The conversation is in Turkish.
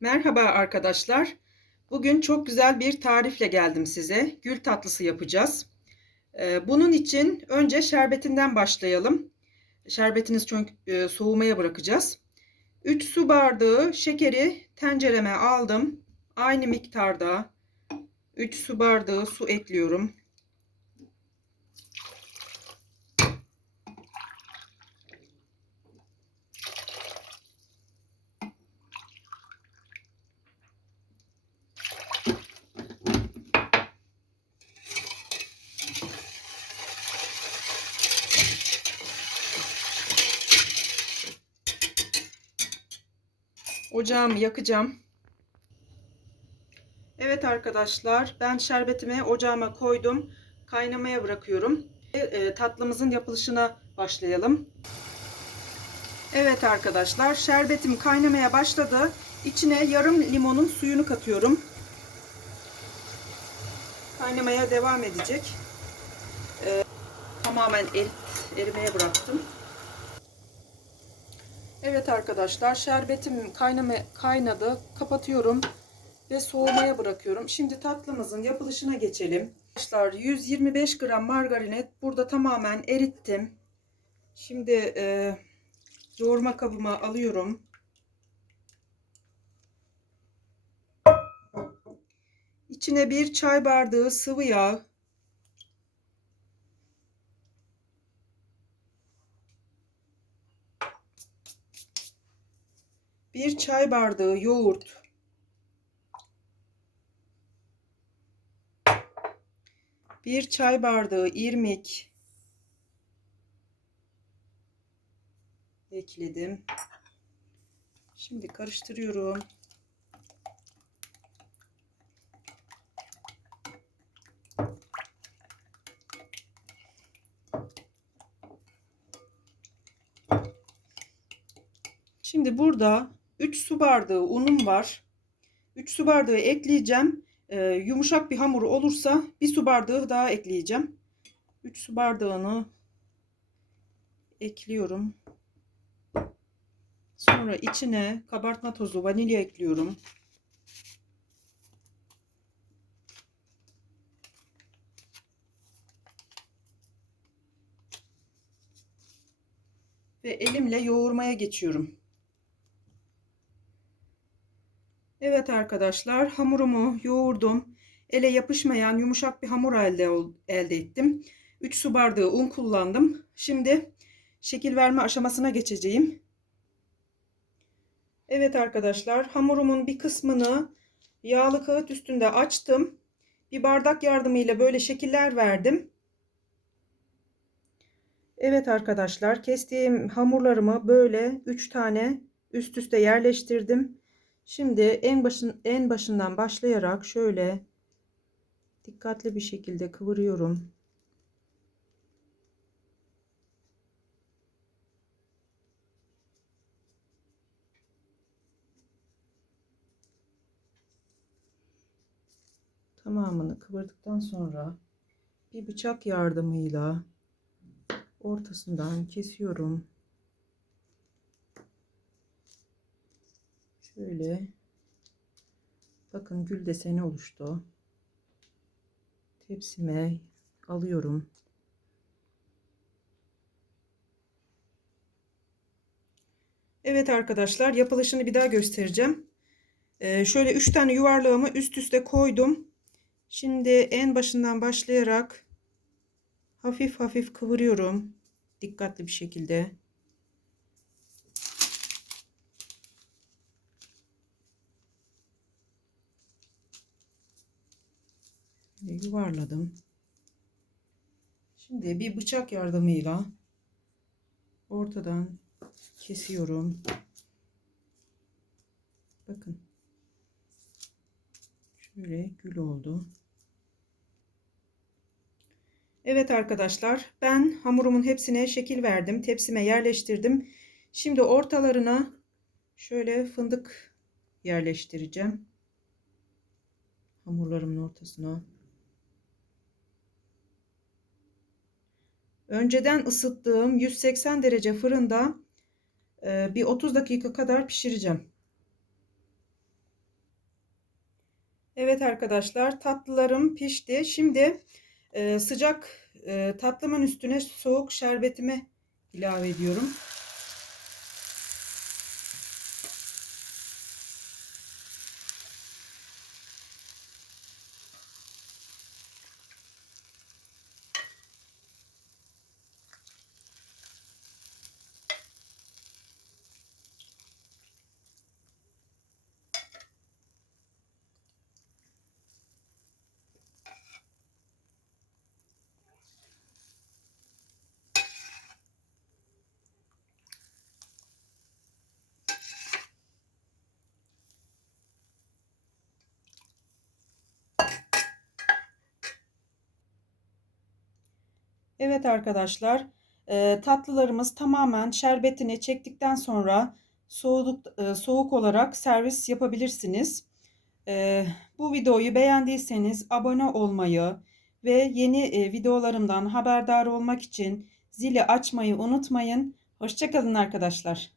Merhaba arkadaşlar. Bugün çok güzel bir tarifle geldim size. Gül tatlısı yapacağız. Ee, Bunun için önce şerbetinden başlayalım. Şerbetini çünkü e, soğumaya bırakacağız. 3 su bardağı şekeri tencereme aldım. Aynı miktarda 3 su bardağı su ekliyorum. Ocağımı yakacağım. Evet arkadaşlar ben şerbetimi ocağıma koydum. Kaynamaya bırakıyorum. E, tatlımızın yapılışına başlayalım. Evet arkadaşlar şerbetim kaynamaya başladı. İçine yarım limonun suyunu katıyorum. Kaynamaya devam edecek. E, tamamen erit, erimeye bıraktım. Evet arkadaşlar şerbetim kaynama, kaynadı. Kapatıyorum ve soğumaya bırakıyorum. Şimdi tatlımızın yapılışına geçelim. Arkadaşlar 125 gram margarini burada tamamen erittim. Şimdi e, yoğurma kabıma alıyorum. İçine bir çay bardağı sıvı yağ. Bir çay bardağı yoğurt. Bir çay bardağı irmik. Ekledim. Şimdi karıştırıyorum. Şimdi burada 3 su bardağı unum var. 3 su bardağı ekleyeceğim. Ee, yumuşak bir hamur olursa bir su bardağı daha ekleyeceğim. 3 su bardağını ekliyorum. Sonra içine kabartma tozu, vanilya ekliyorum. Ve elimle yoğurmaya geçiyorum. Evet arkadaşlar hamurumu yoğurdum. Ele yapışmayan yumuşak bir hamur elde, elde ettim. 3 su bardağı un kullandım. Şimdi şekil verme aşamasına geçeceğim. Evet arkadaşlar hamurumun bir kısmını yağlı kağıt üstünde açtım. Bir bardak yardımıyla böyle şekiller verdim. Evet arkadaşlar kestiğim hamurlarımı böyle 3 tane üst üste yerleştirdim. Şimdi en başın en başından başlayarak şöyle dikkatli bir şekilde kıvırıyorum. Tamamını kıvırdıktan sonra bir bıçak yardımıyla ortasından kesiyorum. Şöyle bakın gül deseni oluştu. Tepsime alıyorum. Evet arkadaşlar yapılışını bir daha göstereceğim. Ee, şöyle 3 tane yuvarlağımı üst üste koydum. Şimdi en başından başlayarak hafif hafif kıvırıyorum. Dikkatli bir şekilde. Yuvarladım. Şimdi bir bıçak yardımıyla ortadan kesiyorum. Bakın. Şöyle gül oldu. Evet arkadaşlar ben hamurumun hepsine şekil verdim. Tepsime yerleştirdim. Şimdi ortalarına şöyle fındık yerleştireceğim. Hamurlarımın ortasına. Önceden ısıttığım 180 derece fırında e, bir 30 dakika kadar pişireceğim. Evet arkadaşlar tatlılarım pişti. Şimdi e, sıcak e, tatlımın üstüne soğuk şerbetimi ilave ediyorum. Evet arkadaşlar, e, tatlılarımız tamamen şerbetini çektikten sonra soğuduk, e, soğuk olarak servis yapabilirsiniz. E, bu videoyu beğendiyseniz abone olmayı ve yeni videolarımdan haberdar olmak için zili açmayı unutmayın. Hoşçakalın arkadaşlar.